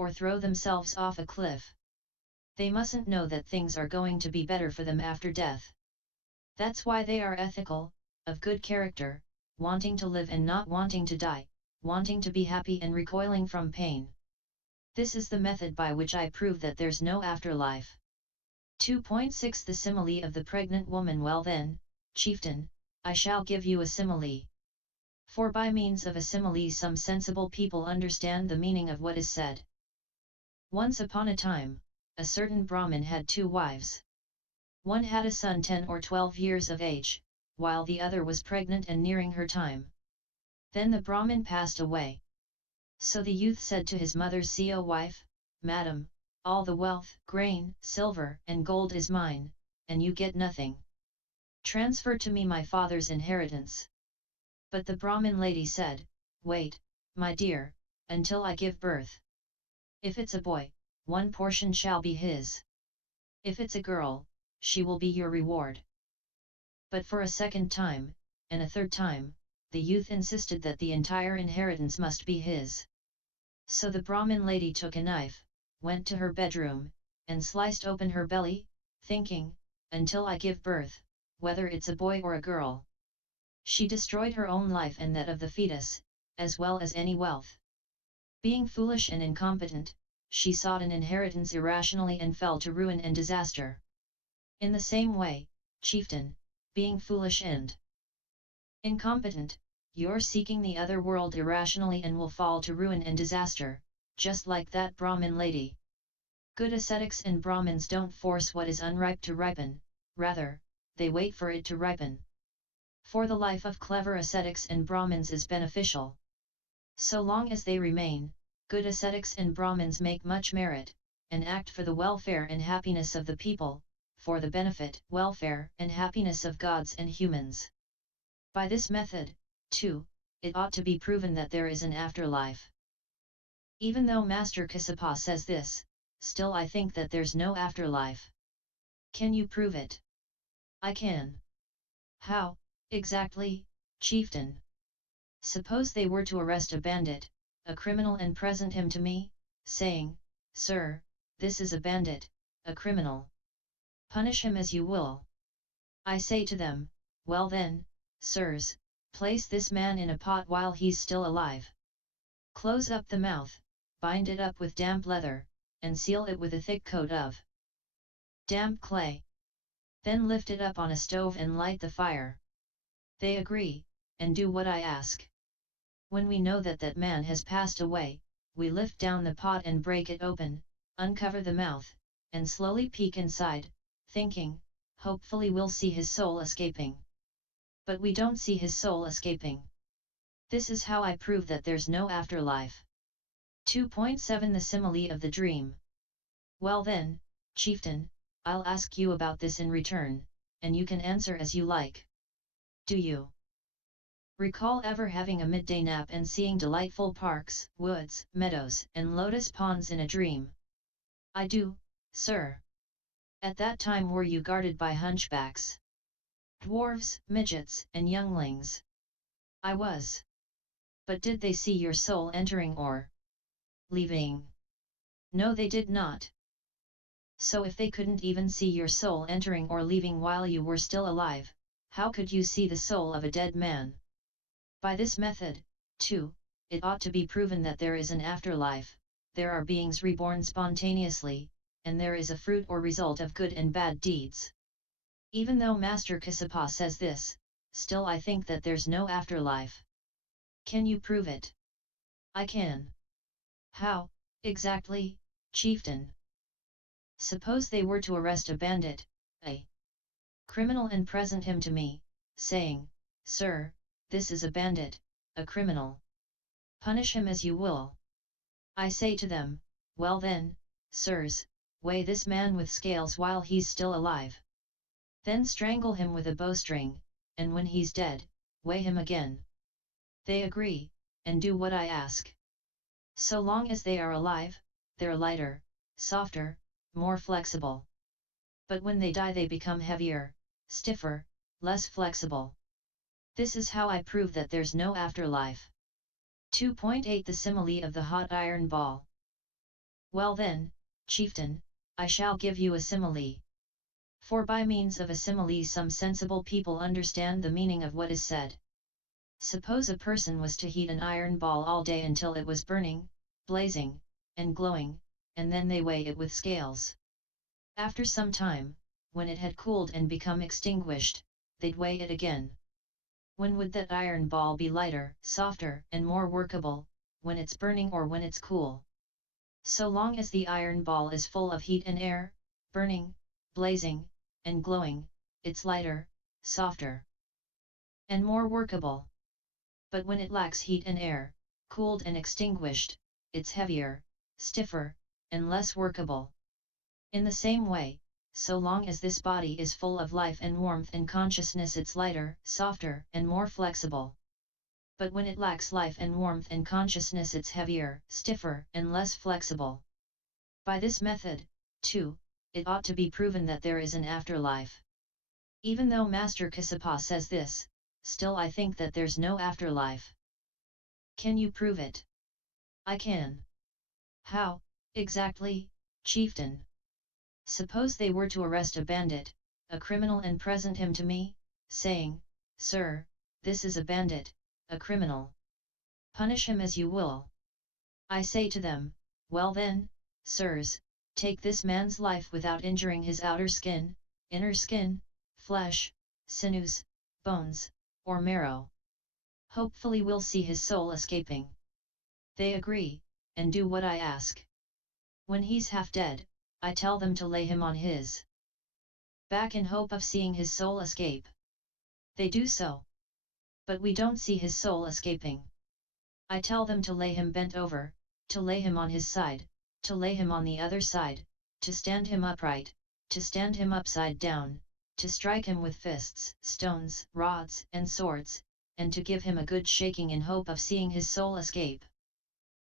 or throw themselves off a cliff. They mustn't know that things are going to be better for them after death. That's why they are ethical, of good character, wanting to live and not wanting to die, wanting to be happy and recoiling from pain. This is the method by which I prove that there's no afterlife. 2.6 The simile of the pregnant woman. Well then, chieftain, I shall give you a simile. For by means of a simile some sensible people understand the meaning of what is said. Once upon a time, a certain Brahmin had 2 wives. One had a son 10 or 12 years of age, while the other was pregnant and nearing her time. Then the Brahmin passed away. So the youth said to his mother, "See, O wife, madam, all the wealth, grain, silver, and gold is mine, and you get nothing. Transfer to me my father's inheritance." But the Brahmin lady said, "Wait, my dear, until I give birth. If it's a boy, 1 portion shall be his. If it's a girl, she will be your reward." But for a second time, and a third time, the youth insisted that the entire inheritance must be his. So the Brahmin lady took a knife, went to her bedroom, and sliced open her belly, thinking, "Until I give birth, whether it's a boy or a girl." She destroyed her own life and that of the fetus, as well as any wealth. Being foolish and incompetent, she sought an inheritance irrationally and fell to ruin and disaster. In the same way, chieftain, being foolish and incompetent, you're seeking the other world irrationally and will fall to ruin and disaster, just like that Brahmin lady. Good ascetics and Brahmins don't force what is unripe to ripen, rather, they wait for it to ripen. For the life of clever ascetics and Brahmins is beneficial. So long as they remain, good ascetics and Brahmins make much merit, and act for the welfare and happiness of the people, for the benefit, welfare, and happiness of gods and humans. By this method, too, it ought to be proven that there is an afterlife. Even though Master Kassapa says this, still I think that there's no afterlife. Can you prove it? I can. How, exactly, chieftain? Suppose they were to arrest a bandit, a criminal, and present him to me, saying, "Sir, this is a bandit, a criminal. Punish him as you will." I say to them, "Well then, sirs, place this man in a pot while he's still alive. Close up the mouth, bind it up with damp leather, and seal it with a thick coat of damp clay. Then lift it up on a stove and light the fire." They agree, and do what I ask. When we know that that man has passed away, we lift down the pot and break it open, uncover the mouth, and slowly peek inside, thinking, hopefully we'll see his soul escaping. But we don't see his soul escaping. This is how I prove that there's no afterlife. 2.7 The simile of the dream. Well then, chieftain, I'll ask you about this in return, and you can answer as you like. Do you recall ever having a midday nap and seeing delightful parks, woods, meadows, and lotus ponds in a dream? I do, sir. At that time were you guarded by hunchbacks, dwarves, midgets, and younglings? I was. But did they see your soul entering or leaving? No, they did not. So if they couldn't even see your soul entering or leaving while you were still alive, how could you see the soul of a dead man? By this method, too, it ought to be proven that there is an afterlife, there are beings reborn spontaneously, and there is a fruit or result of good and bad deeds. Even though Master Kassapa says this, still I think that there's no afterlife. Can you prove it? I can. How, exactly, chieftain? Suppose they were to arrest a bandit, a criminal, and present him to me, saying, "Sir, this is a bandit, a criminal. Punish him as you will." I say to them, "Well then, sirs, weigh this man with scales while he's still alive. Then strangle him with a bowstring, and when he's dead, weigh him again." They agree, and do what I ask. So long as they are alive, they're lighter, softer, more flexible. But when they die they become heavier, stiffer, less flexible. This is how I prove that there's no afterlife. 2.8 The simile of the hot iron ball. Well then, chieftain, I shall give you a simile. For by means of a simile some sensible people understand the meaning of what is said. Suppose a person was to heat an iron ball all day until it was burning, blazing, and glowing, and then they weigh it with scales. After some time, when it had cooled and become extinguished, they'd weigh it again. When would that iron ball be lighter, softer, and more workable, when it's burning or when it's cool? So long as the iron ball is full of heat and air, burning, blazing, and glowing, it's lighter, softer, and more workable. But when it lacks heat and air, cooled and extinguished, it's heavier, stiffer, and less workable. In the same way, so long as this body is full of life and warmth and consciousness, it's lighter, softer, and more flexible. But when it lacks life and warmth and consciousness, it's heavier, stiffer, and less flexible. By this method, too, it ought to be proven that there is an afterlife. Even though Master Kassapa says this, still I think that there's no afterlife. Can you prove it? I can. How, exactly, chieftain? Suppose they were to arrest a bandit, a criminal, and present him to me, saying, "Sir, this is a bandit, a criminal. Punish him as you will." I say to them, "Well then, sirs, take this man's life without injuring his outer skin, inner skin, flesh, sinews, bones, or marrow. Hopefully we'll see his soul escaping." They agree, and do what I ask. When he's half dead, I tell them to lay him on his back in hope of seeing his soul escape. They do so. But we don't see his soul escaping. I tell them to lay him bent over, to lay him on his side, to lay him on the other side, to stand him upright, to stand him upside down, to strike him with fists, stones, rods, and swords, and to give him a good shaking in hope of seeing his soul escape.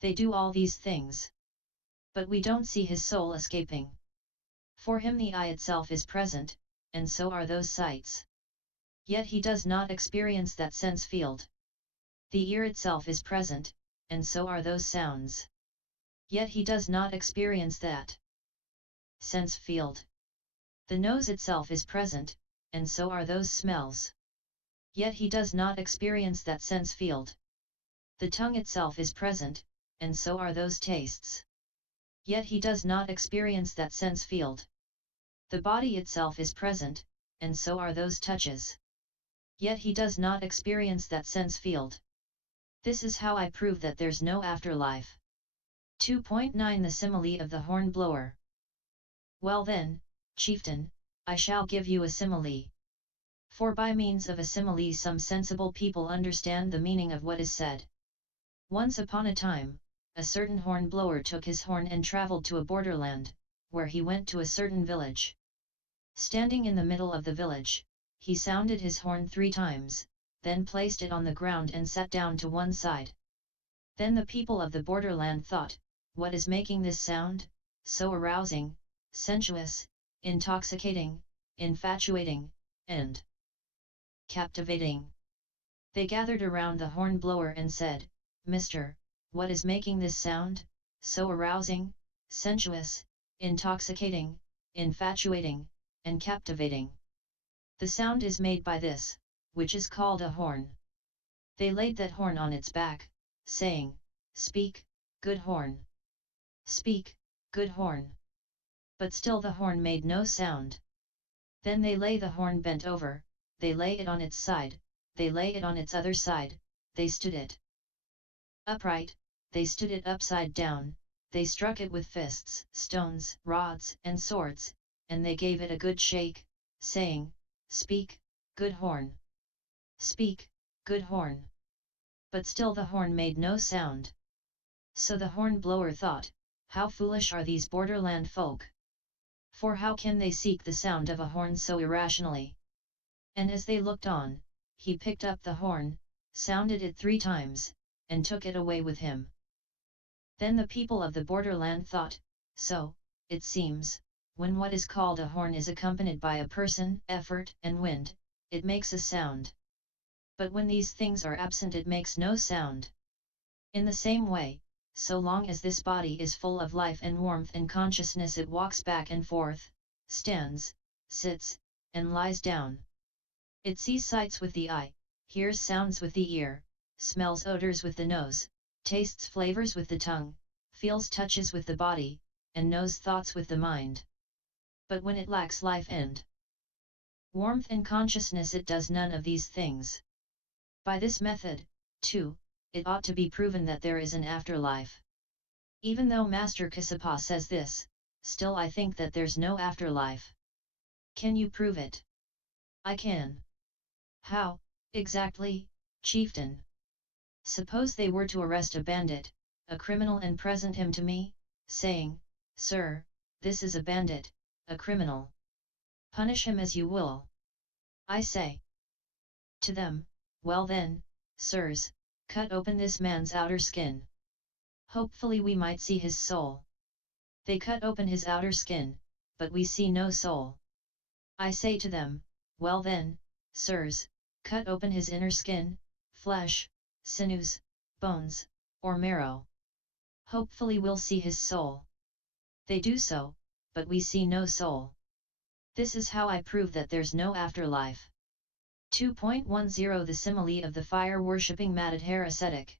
They do all these things. But we don't see his soul escaping. For him the eye itself is present, and so are those sights. Yet he does not experience that sense field. The ear itself is present, and so are those sounds. Yet he does not experience that sense field. The nose itself is present, and so are those smells. Yet he does not experience that sense field. The tongue itself is present, and so are those tastes. Yet he does not experience that sense field. The body itself is present, and so are those touches. Yet he does not experience that sense field. This is how I prove that there's no afterlife. 2.9 The Simile of the Hornblower. Well then, chieftain, I shall give you a simile. For by means of a simile some sensible people understand the meaning of what is said. Once upon a time, a certain hornblower took his horn and travelled to a borderland, where he went to a certain village. Standing in the middle of the village, he sounded his horn 3 times, then placed it on the ground and sat down to one side. Then the people of the borderland thought, "What is making this sound, so arousing, sensuous, intoxicating, infatuating, and captivating?" They gathered around the hornblower and said, "Mister, what is making this sound, so arousing, sensuous, intoxicating, infatuating, and captivating?" "The sound is made by this, which is called a horn." They laid that horn on its back, saying, "Speak, good horn. Speak, good horn." But still the horn made no sound. Then they lay the horn bent over, they lay it on its side, they lay it on its other side, they stood it upright, they stood it upside down, they struck it with fists, stones, rods, and swords, and they gave it a good shake, saying, "Speak, good horn. Speak, good horn." But still the horn made no sound. So the hornblower thought, "How foolish are these borderland folk! For how can they seek the sound of a horn so irrationally?" And as they looked on, he picked up the horn, sounded it 3 times, and took it away with him. Then the people of the borderland thought, "So, it seems, when what is called a horn is accompanied by a person, effort, and wind, it makes a sound. But when these things are absent it makes no sound." In the same way, so long as this body is full of life and warmth and consciousness it walks back and forth, stands, sits, and lies down. It sees sights with the eye, hears sounds with the ear, smells odors with the nose, tastes flavors with the tongue, feels touches with the body, and knows thoughts with the mind. But when it lacks life and warmth and consciousness it does none of these things. By this method, too, it ought to be proven that there is an afterlife. Even though Master Kassapa says this, still I think that there's no afterlife. Can you prove it? I can. How, exactly, chieftain? Suppose they were to arrest a bandit, a criminal and present him to me, saying, Sir, this is a bandit, a criminal. Punish him as you will. I say to them, well then, sirs, cut open this man's outer skin. Hopefully we might see his soul. They cut open his outer skin, but we see no soul. I say to them, well then, sirs, cut open his inner skin, flesh, sinews, bones, or marrow. Hopefully we'll see his soul. They do so, but we see no soul. This is how I prove that there's no afterlife. 2.10 The simile of the fire-worshipping Matadhara ascetic.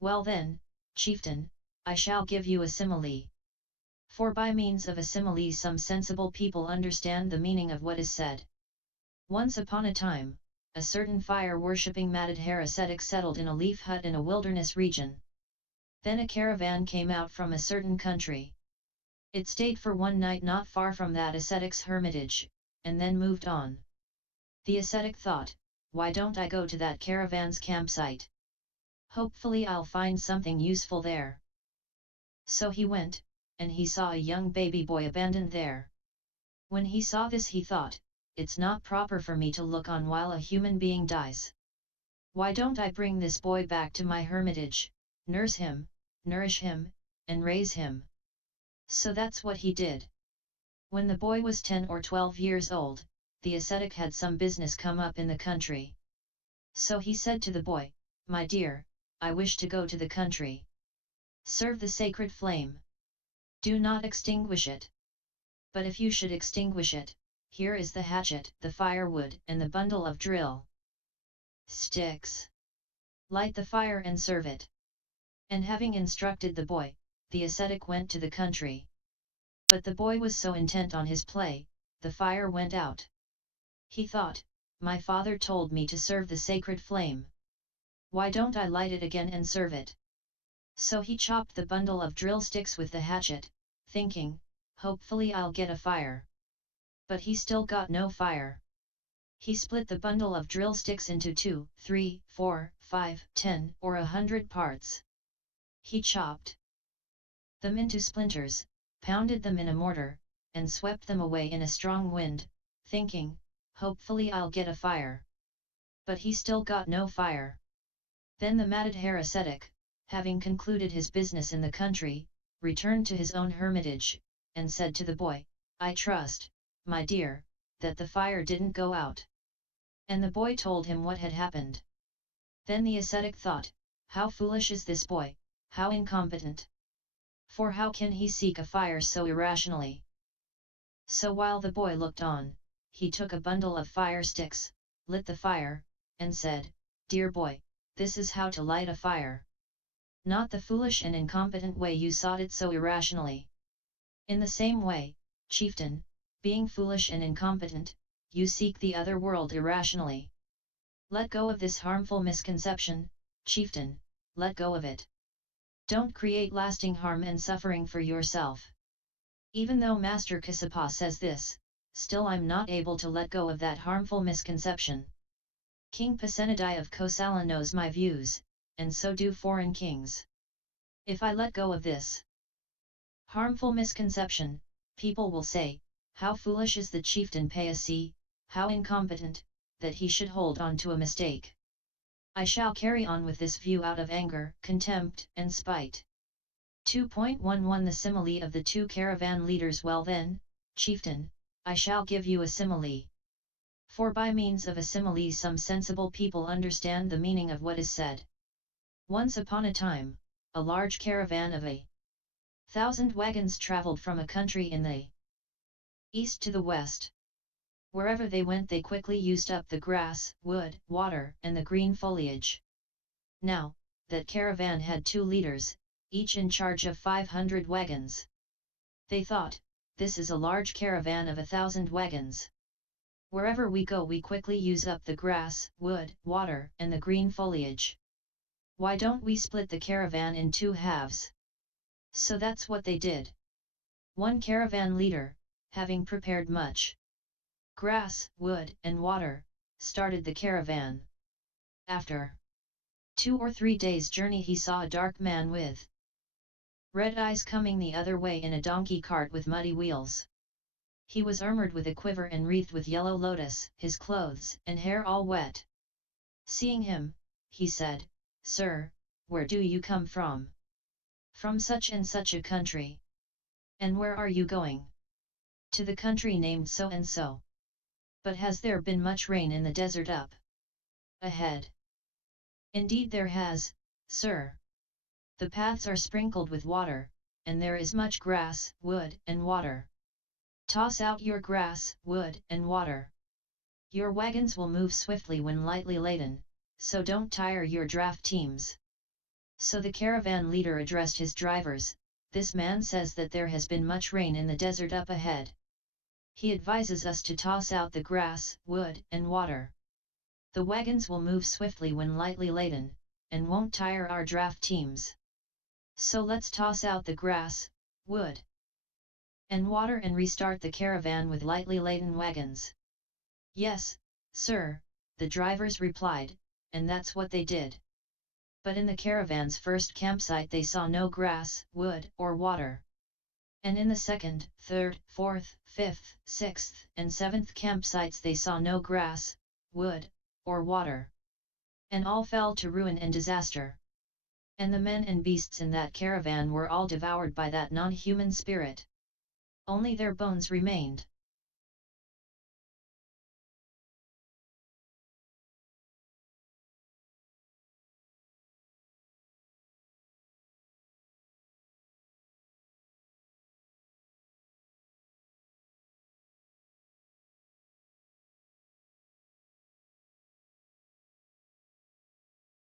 Well then, chieftain, I shall give you a simile. For by means of a simile some sensible people understand the meaning of what is said. Once upon a time, a certain fire-worshipping Matadhara ascetic settled in a leaf hut in a wilderness region. Then a caravan came out from a certain country. It stayed for one night not far from that ascetic's hermitage, and then moved on. The ascetic thought, why don't I go to that caravan's campsite? Hopefully I'll find something useful there. So he went, and he saw a young baby boy abandoned there. When he saw this he thought, it's not proper for me to look on while a human being dies. Why don't I bring this boy back to my hermitage, nurse him, nourish him, and raise him? So that's what he did. When the boy was 10 or 12 years old, the ascetic had some business come up in the country. So he said to the boy, my dear, I wish to go to the country. Serve the sacred flame. Do not extinguish it. But if you should extinguish it, here is the hatchet, the firewood, and the bundle of drill sticks. Light the fire and serve it. And having instructed the boy, the ascetic went to the country. But the boy was so intent on his play, the fire went out. He thought, my father told me to serve the sacred flame. Why don't I light it again and serve it? So he chopped the bundle of drill sticks with the hatchet, thinking, hopefully I'll get a fire. But he still got no fire. He split the bundle of drill sticks into 2, 3, 4, 5, 10, or 100 parts. He chopped them into splinters, pounded them in a mortar, and swept them away in a strong wind, thinking, hopefully I'll get a fire. But he still got no fire. Then the Matadhara ascetic, having concluded his business in the country, returned to his own hermitage, and said to the boy, I trust, my dear, that the fire didn't go out. And the boy told him what had happened. Then the ascetic thought, how foolish is this boy, how incompetent. For how can he seek a fire so irrationally? So while the boy looked on, he took a bundle of fire sticks, lit the fire, and said, dear boy, this is how to light a fire. Not the foolish and incompetent way you sought it so irrationally. In the same way, chieftain, being foolish and incompetent, you seek the other world irrationally. Let go of this harmful misconception, chieftain, let go of it. Don't create lasting harm and suffering for yourself. Even though Master Kassapa says this, still I'm not able to let go of that harmful misconception. King Pasenadi of Kosala knows my views, and so do foreign kings. If I let go of this harmful misconception, people will say, how foolish is the chieftain Payasi, how incompetent, that he should hold on to a mistake. I shall carry on with this view out of anger, contempt, and spite. 2.11 The simile of the two caravan leaders. Well then, chieftain, I shall give you a simile. For by means of a simile some sensible people understand the meaning of what is said. Once upon a time, a large caravan of 1,000 wagons traveled from a country in the east to the west. Wherever they went they quickly used up the grass, wood, water, and the green foliage. Now, that caravan had 2 leaders, each in charge of 500 wagons. They thought, this is a large caravan of 1,000 wagons. Wherever we go we quickly use up the grass, wood, water, and the green foliage. Why don't we split the caravan in 2 halves? So that's what they did. One caravan leader, having prepared much grass, wood, and water, started the caravan. After 2 or 3 days' journey he saw a dark man with red eyes coming the other way in a donkey cart with muddy wheels. He was armored with a quiver and wreathed with yellow lotus, his clothes and hair all wet. Seeing him, he said, "Sir, where do you come from?" "From such and such a country." "And where are you going?" "To the country named so and so." "But has there been much rain in the desert up ahead?" "Indeed there has, sir. The paths are sprinkled with water, and there is much grass, wood, and water." "Toss out your grass, wood, and water. Your wagons will move swiftly when lightly laden, so don't tire your draft teams." So the caravan leader addressed his drivers, "This man says that there has been much rain in the desert up ahead. He advises us to toss out the grass, wood, and water. The wagons will move swiftly when lightly laden, and won't tire our draft teams. So let's toss out the grass, wood, and water and restart the caravan with lightly laden wagons." "Yes, sir," the drivers replied, and that's what they did. But in the caravan's first campsite they saw no grass, wood, or water. And in the second, third, fourth, fifth, sixth, and seventh campsites they saw no grass, wood, or water. And all fell to ruin and disaster. And the men and beasts in that caravan were all devoured by that non-human spirit. Only their bones remained.